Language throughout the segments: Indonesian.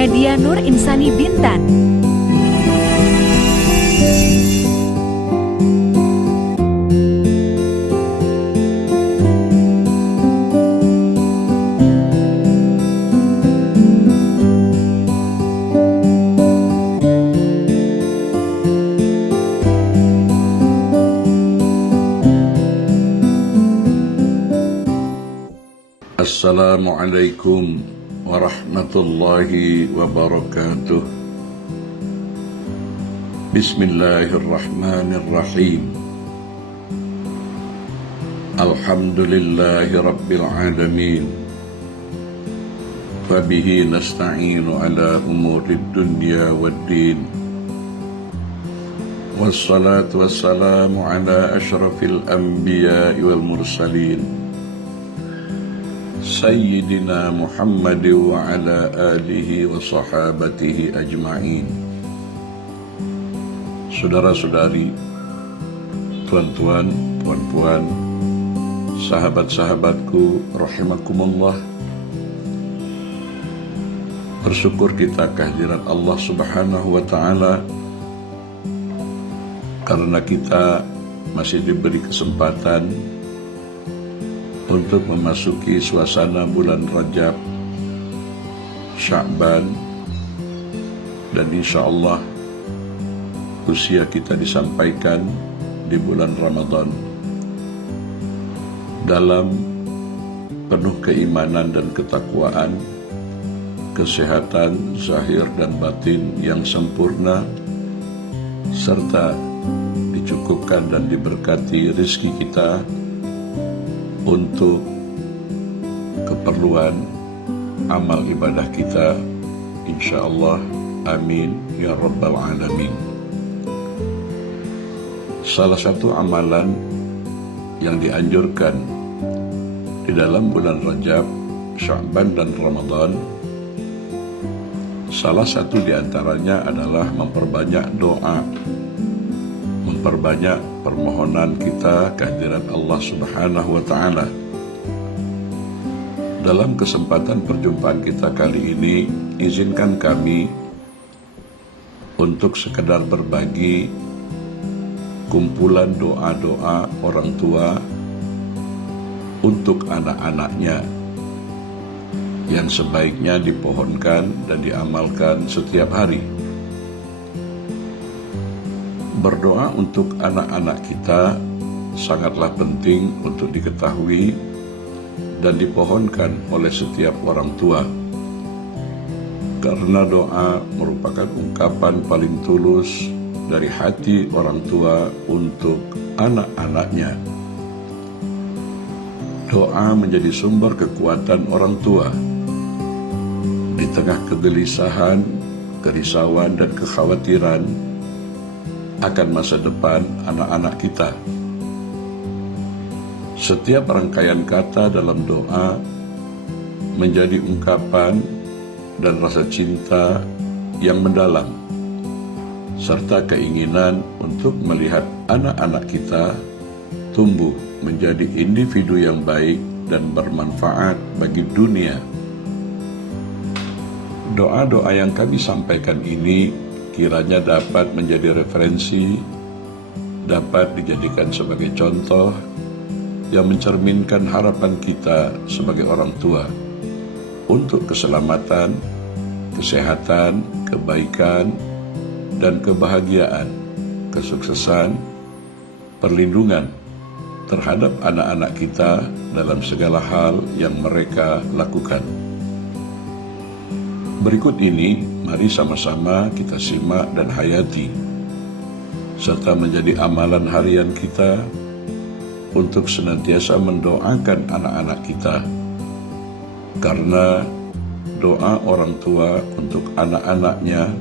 Media Nur Insani Bintan. Assalamualaikum warahmatullahi wabarakatuh. Bismillahirrahmanirrahim. Alhamdulillahi rabbil alamin. Wabihi nasta'inu ala umurid dunya waddin. Wassalatu wassalamu ala ashrafil anbiya'i wal mursalin Sayyidina Muhammad wa ala alihi wa sahabatihi ajma'in. Saudara-saudari, tuan-tuan, puan-puan, sahabat-sahabatku rahimakumullah, bersyukur kita kehadiran Allah Subhanahu wa ta'ala karena kita masih diberi kesempatan untuk memasuki suasana bulan Rajab, Sya'ban, dan insya Allah usia kita disampaikan di bulan Ramadan dalam penuh keimanan dan ketakwaan, kesehatan zahir dan batin yang sempurna, serta dicukupkan dan diberkati rezeki kita untuk keperluan amal ibadah kita, insyaallah. Amin ya rabbal alamin. Salah satu amalan yang dianjurkan di dalam bulan Rajab, Sya'ban dan Ramadan, salah satu di antaranya adalah memperbanyak doa, memperbanyak permohonan kita kehadiran Allah Subhanahu wa ta'ala. Dalam kesempatan perjumpaan kita kali ini, izinkan kami untuk sekedar berbagi kumpulan doa-doa orang tua untuk anak-anaknya yang sebaiknya dipohonkan dan diamalkan setiap hari. Berdoa untuk anak-anak kita sangatlah penting untuk diketahui dan dipohonkan oleh setiap orang tua, karena doa merupakan ungkapan paling tulus dari hati orang tua untuk anak-anaknya. Doa menjadi sumber kekuatan orang tua di tengah kegelisahan, kerisauan, dan kekhawatiran akan masa depan anak-anak kita. Setiap rangkaian kata dalam doa menjadi ungkapan dan rasa cinta yang mendalam, serta keinginan untuk melihat anak-anak kita tumbuh menjadi individu yang baik dan bermanfaat bagi dunia. Doa-doa yang kami sampaikan ini kiranya dapat menjadi referensi, dapat dijadikan sebagai contoh yang mencerminkan harapan kita sebagai orang tua untuk keselamatan, kesehatan, kebaikan, dan kebahagiaan, kesuksesan, perlindungan terhadap anak-anak kita dalam segala hal yang mereka lakukan. Berikut ini, mari sama-sama kita simak dan hayati, serta menjadi amalan harian kita untuk senantiasa mendoakan anak-anak kita, karena doa orang tua untuk anak-anaknya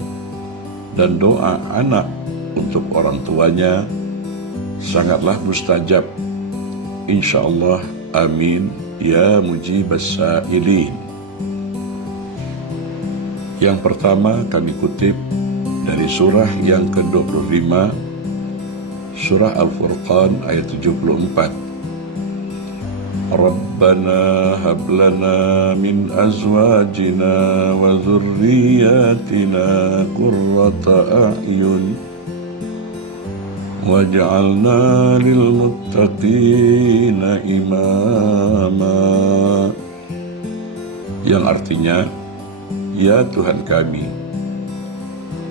dan doa anak untuk orang tuanya sangatlah mustajab, insyaallah. Amin ya mujibas sa'ilin. Yang pertama kami kutip dari surah yang ke-25, surah Al-Furqan ayat 74. Rabbana hab lana min azwajina wa dzurriyyatina qurrata a'yun waj'alna lil muttaqina imama. Yang artinya, ya Tuhan kami,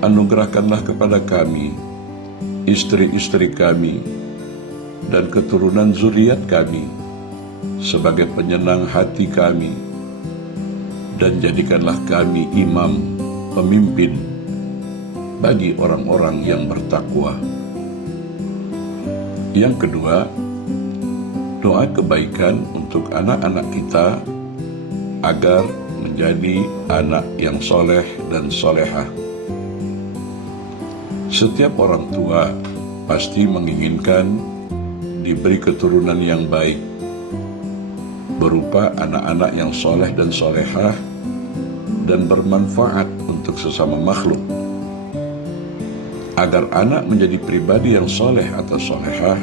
anugerahkanlah kepada kami istri-istri kami dan keturunan zuriat kami sebagai penyenang hati kami, dan jadikanlah kami imam, pemimpin bagi orang-orang yang bertakwa. Yang kedua, doa kebaikan untuk anak-anak kita agar menjadi anak yang soleh dan solehah. Setiap orang tua pasti menginginkan diberi keturunan yang baik, berupa anak-anak yang soleh dan solehah dan bermanfaat untuk sesama makhluk. Agar anak menjadi pribadi yang soleh atau solehah,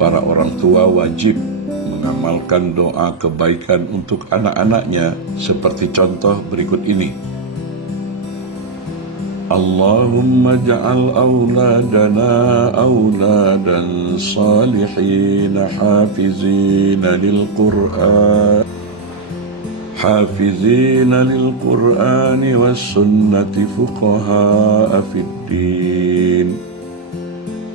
para orang tua wajib mengamalkan doa kebaikan untuk anak-anaknya seperti contoh berikut ini. Allahumma ja'al awladana awladan salihin hafizina lil Qur'an was sunnati fuqaha fid din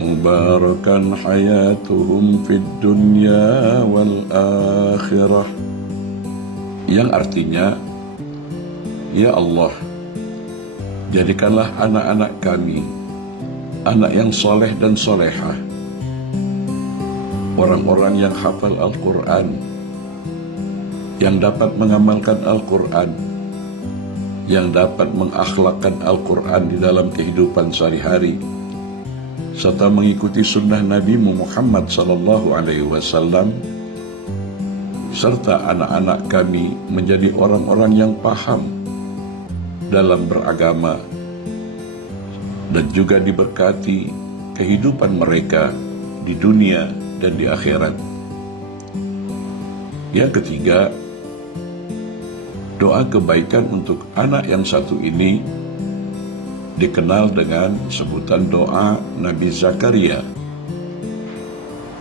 mubarakan hayatuhum fid dunya wal akhirah. Yang artinya, ya Allah, jadikanlah anak-anak kami anak yang soleh dan solehah, orang-orang yang hafal Al-Quran, yang dapat mengamalkan Al-Quran, yang dapat mengakhlakkan Al-Quran di dalam kehidupan sehari-hari, serta mengikuti sunnah Nabi Muhammad SAW, serta anak-anak kami menjadi orang-orang yang paham dalam beragama dan juga diberkati kehidupan mereka di dunia dan di akhirat. Yang ketiga, doa kebaikan untuk anak yang satu ini dikenal dengan sebutan doa Nabi Zakaria,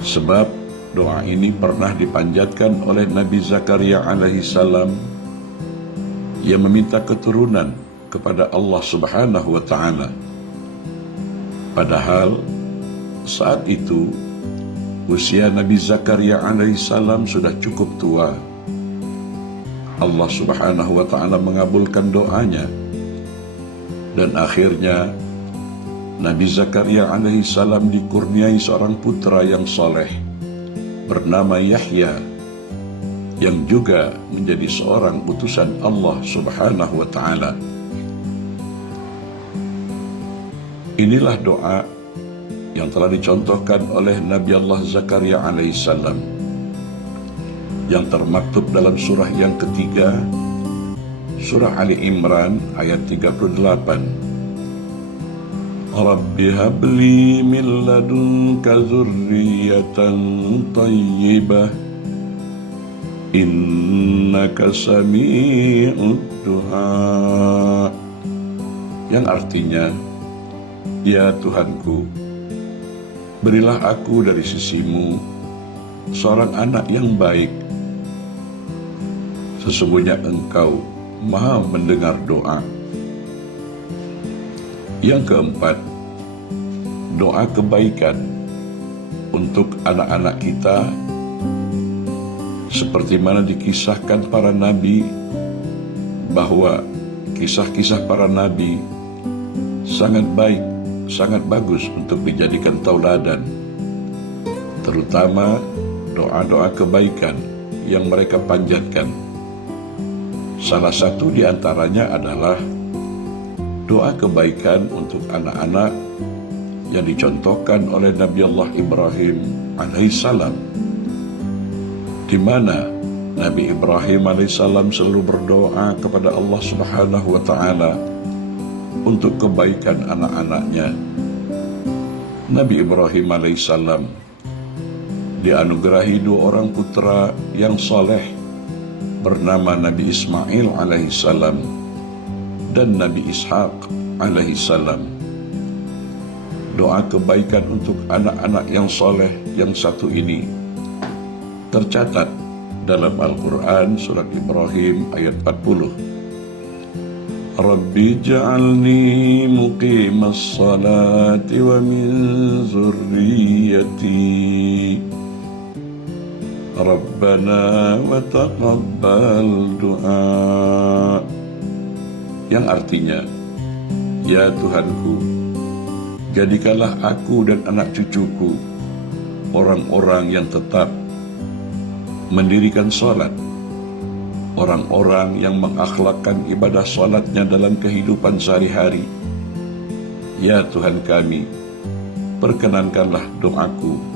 sebab doa ini pernah dipanjatkan oleh Nabi Zakaria alaihissalam yang meminta keturunan kepada Allah Subhanahu wa Ta'ala. Padahal saat itu usia Nabi Zakaria alaihissalam sudah cukup tua. Allah Subhanahu wa Ta'ala mengabulkan doanya, dan akhirnya Nabi Zakaria alaihissalam dikurniai seorang putra yang soleh bernama Yahya, yang juga menjadi seorang utusan Allah Subhanahu wa Ta'ala. Inilah doa yang telah dicontohkan oleh Nabi Allah Zakaria alaihissalam, yang termaktub dalam surah yang ketiga, surah Ali Imran ayat 38. Rabbi habli min ladunka zurriyatan tayyibah innaka sami'ud du'a. Yang artinya, ya Tuhanku, berilah aku dari sisimu seorang anak yang baik. Sesungguhnya Engkau Maha mendengar doa. Yang keempat, doa kebaikan untuk anak-anak kita, seperti mana dikisahkan para nabi, bahwa kisah-kisah para nabi sangat baik, sangat bagus untuk dijadikan tauladan, terutama doa-doa kebaikan yang mereka panjatkan. Salah satu di antaranya adalah doa kebaikan untuk anak-anak yang dicontohkan oleh Nabi Allah Ibrahim alaihissalam, di mana Nabi Ibrahim alaihissalam selalu berdoa kepada Allah Subhanahu wa Ta'ala untuk kebaikan anak-anaknya. Nabi Ibrahim alaihissalam dianugerahi 2 orang putra yang soleh bernama Nabi Ismail alaihissalam dan Nabi Ishaq alaihissalam. Doa kebaikan untuk anak-anak yang soleh yang satu ini tercatat dalam Al-Quran surat Ibrahim ayat 40. Rabbi ja'alni muqimas salati wa min zurriyati Rabbana wa taqabbal du'a, yang artinya, ya Tuhanku, jadikanlah aku dan anak cucuku orang-orang yang tetap mendirikan sholat, orang-orang yang mengakhlakkan ibadah sholatnya dalam kehidupan sehari-hari. Ya Tuhan kami, perkenankanlah doaku.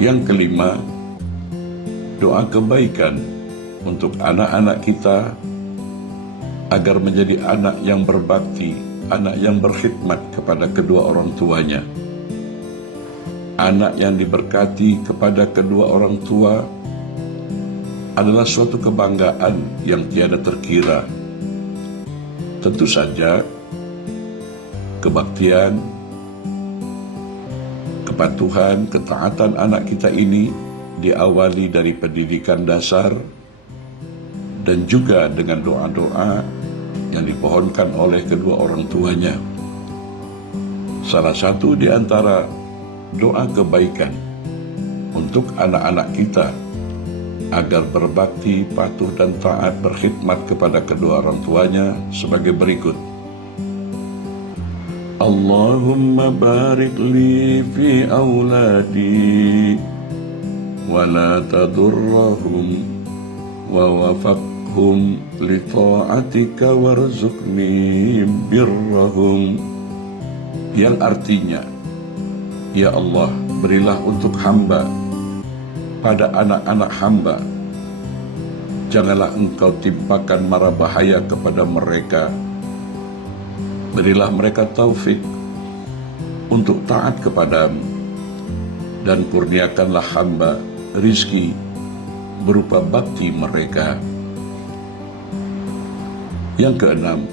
Yang kelima, doa kebaikan untuk anak-anak kita agar menjadi anak yang berbakti, anak yang berkhidmat kepada kedua orang tuanya. Anak yang diberkati kepada kedua orang tua adalah suatu kebanggaan yang tiada terkira. Tentu saja, kebaktian, kepatuhan, ketaatan anak kita ini diawali dari pendidikan dasar dan juga dengan doa-doa yang dipohonkan oleh kedua orang tuanya. Salah satu di antara doa kebaikan untuk anak-anak kita agar berbakti, patuh dan taat berkhidmat kepada kedua orang tuanya sebagai berikut. Allahumma barik li fi awladi wa la tadurrahum wa wafaqhum li ta'atika warzuqni birrahum, yang artinya, ya Allah, berilah untuk hamba pada anak-anak hamba, janganlah engkau timpakan mara bahaya kepada mereka. Berilah mereka taufik untuk taat kepadamu, dan kurniakanlah hamba rizki berupa bakti mereka. Yang keenam,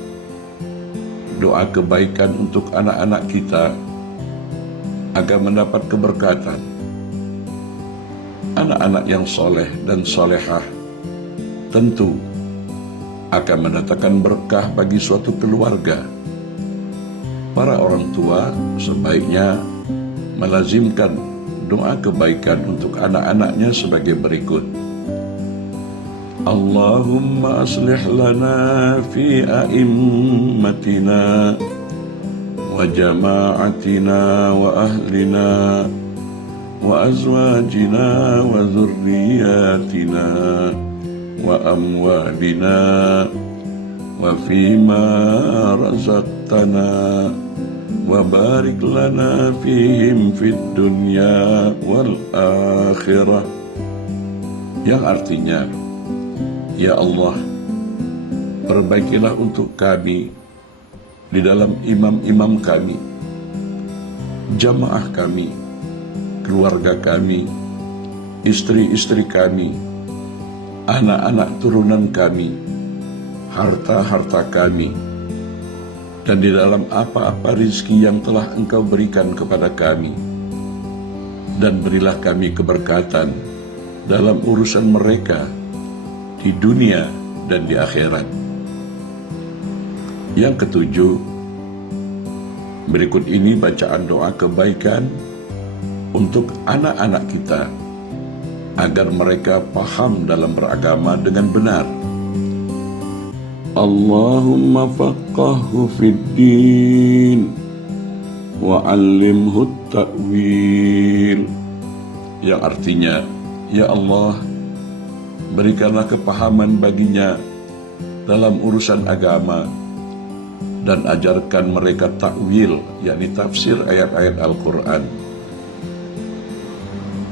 doa kebaikan untuk anak-anak kita agar mendapat keberkatan. Anak-anak yang soleh dan solehah tentu akan mendatangkan berkah bagi suatu keluarga. Para orang tua sebaiknya melazimkan doa kebaikan untuk anak-anaknya sebagai berikut. Allahumma aslih lana fi a'immatina wa jama'atina wa ahlina wa azwajina wa zurriyatina wa amwalina wa fima razaqtana wa barik lana fihim fid dunya wal akhirah, yang artinya, ya Allah, perbaikilah untuk kami di dalam imam-imam kami, jamaah kami, keluarga kami, istri-istri kami, anak-anak turunan kami, harta-harta kami, dan di dalam apa-apa rizki yang telah Engkau berikan kepada kami. Dan berilah kami keberkatan dalam urusan mereka di dunia dan di akhirat. Yang ketujuh, berikut ini bacaan doa kebaikan untuk anak-anak kita agar mereka paham dalam beragama dengan benar. Allahumma faqahhu fid din wa 'allimhu ta'wil, yang artinya, ya Allah, berikanlah kepahaman baginya dalam urusan agama dan ajarkan mereka takwil, yakni tafsir ayat-ayat Al-Quran.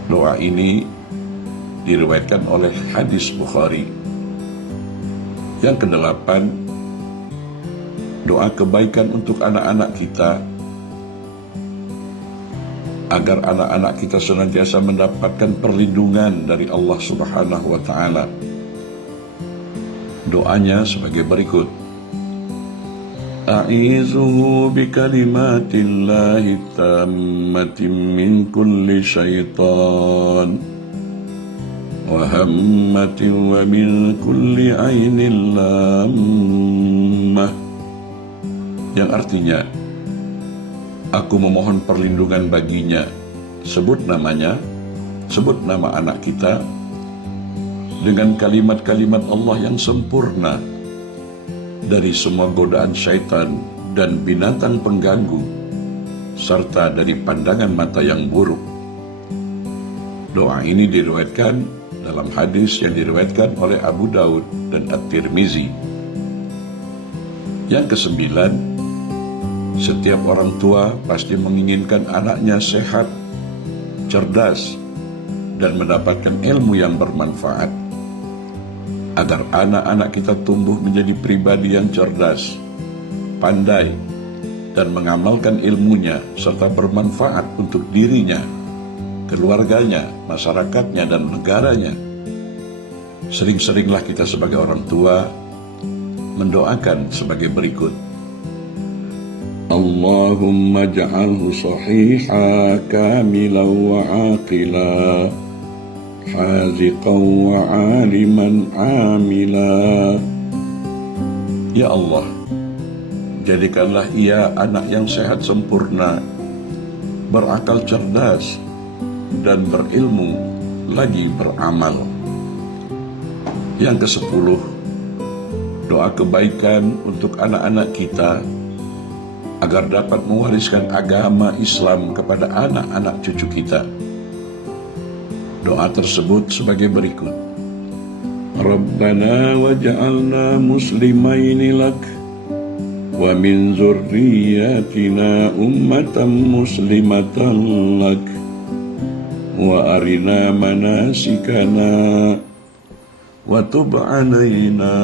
Doa ini diriwayatkan oleh hadis Bukhari. Yang kedelapan, doa kebaikan untuk anak-anak kita agar anak-anak kita senantiasa mendapatkan perlindungan dari Allah Subhanahu wa Ta'ala. Doanya sebagai berikut: A'izuhu bikalimatillahi tammati min kulli syaitan wa hammatin wa min kulli ainin lammah. Yang artinya, aku memohon perlindungan baginya. Sebut namanya, sebut nama anak kita dengan kalimat-kalimat Allah yang sempurna dari semua godaan syaitan dan binatang pengganggu, serta dari pandangan mata yang buruk. Doa ini diriwayatkan dalam hadis yang diriwayatkan oleh Abu Daud dan At-Tirmizi. Yang kesembilan, setiap orang tua pasti menginginkan anaknya sehat, cerdas, dan mendapatkan ilmu yang bermanfaat, agar anak-anak kita tumbuh menjadi pribadi yang cerdas, pandai, dan mengamalkan ilmunya serta bermanfaat untuk dirinya, keluarganya, masyarakatnya, dan negaranya. Sering-seringlah kita sebagai orang tua mendoakan sebagai berikut: Allahumma ja'alhu sahiha kamilan wa aqila haziqan wa aliman amila. Ya Allah, jadikanlah ia anak yang sehat sempurna, berakal cerdas, dan berilmu lagi beramal. Yang ke-10, doa kebaikan untuk anak-anak kita agar dapat mewariskan agama Islam kepada anak-anak cucu kita. Doa tersebut sebagai berikut: Rabbana waj'alna muslimaini lak wa min zurriyyatina ummatan muslimatan lak wa arina manasikana wa tub 'alaina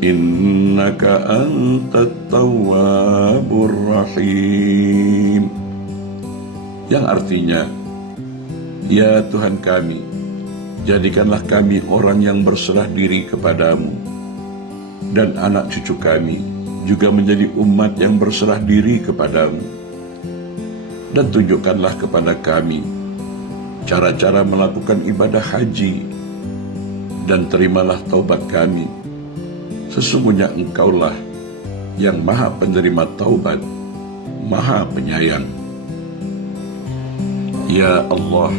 innaka antat tawwabur rahim. Yang artinya, ya Tuhan kami, jadikanlah kami orang yang berserah diri kepadamu, dan anak cucu kami juga menjadi umat yang berserah diri kepadamu. Dan tunjukkanlah kepada kami cara-cara melakukan ibadah haji, dan terimalah taubat kami. Sesungguhnya Engkaulah yang Maha Penerima Taubat, Maha Penyayang. Ya Allah,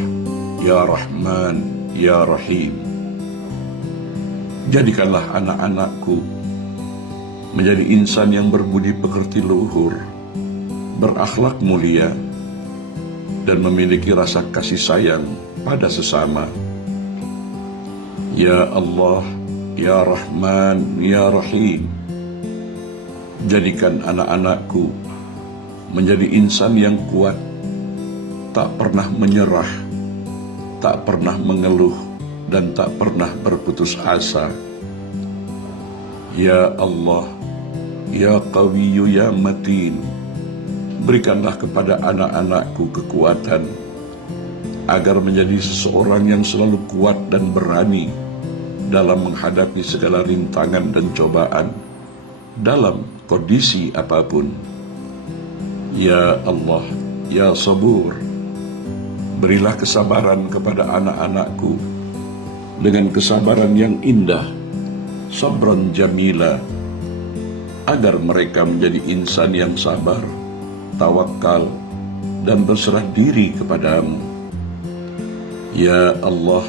Ya Rahman, Ya Rahim, jadikanlah anak-anakku menjadi insan yang berbudi pekerti luhur, berakhlak mulia, dan memiliki rasa kasih sayang pada sesama. Ya Allah, Ya Rahman, Ya Rahim, jadikan anak-anakku menjadi insan yang kuat, tak pernah menyerah, tak pernah mengeluh, dan tak pernah berputus asa. Ya Allah, Ya Qawiyyu, Ya Matin, berikanlah kepada anak-anakku kekuatan agar menjadi seseorang yang selalu kuat dan berani dalam menghadapi segala rintangan dan cobaan dalam kondisi apapun. Ya Allah, Ya Sabur, berilah kesabaran kepada anak-anakku dengan kesabaran yang indah, sabran jamila, agar mereka menjadi insan yang sabar, tawakal, dan berserah diri kepadamu. Ya Allah,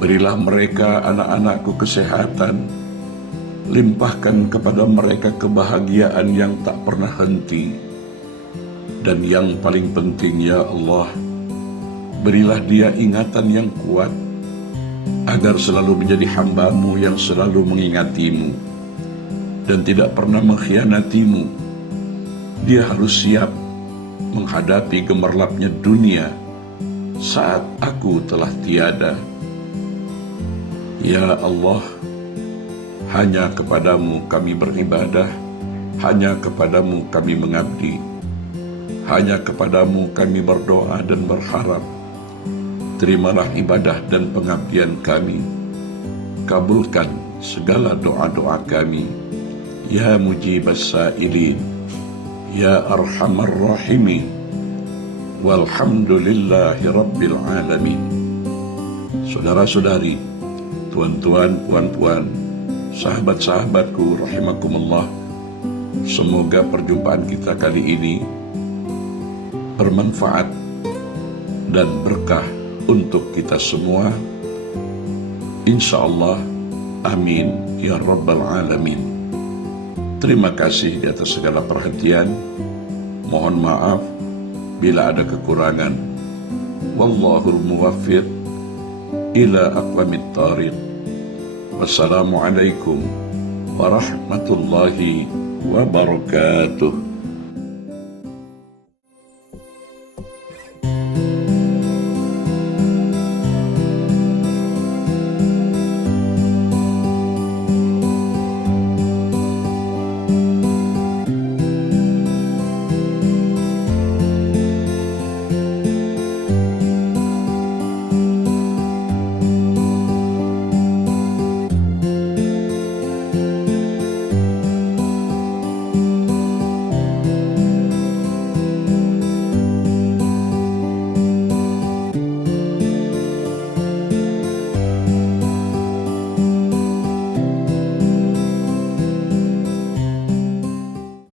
berilah mereka anak-anakku kesehatan, limpahkan kepada mereka kebahagiaan yang tak pernah henti, dan yang paling penting, ya Allah, berilah dia ingatan yang kuat, agar selalu menjadi hamba-Mu yang selalu mengingati-Mu, dan tidak pernah mengkhianati-Mu. Dia harus siap menghadapi gemerlapnya dunia saat aku telah tiada. Ya Allah, hanya kepadamu kami beribadah, hanya kepadamu kami mengabdi, Hanya kepadamu kami berdoa dan berharap. Terimalah ibadah dan pengabdian kami. Kabulkan segala doa-doa kami. Ya mujibas sa'ilin, ya arhamar rahimin, walhamdulillahi rabbil alamin. Saudara-saudari, tuan-tuan, puan-puan, sahabat-sahabatku rahimakumullah, semoga perjumpaan kita kali ini bermanfaat dan berkah untuk kita semua. InsyaAllah, amin ya rabbal alamin. Terima kasih di atas segala perhatian. Mohon maaf bila ada kekurangan. Wallahul muwaffiq ila aqwamit thariq. Wassalamualaikum warahmatullahi wabarakatuh.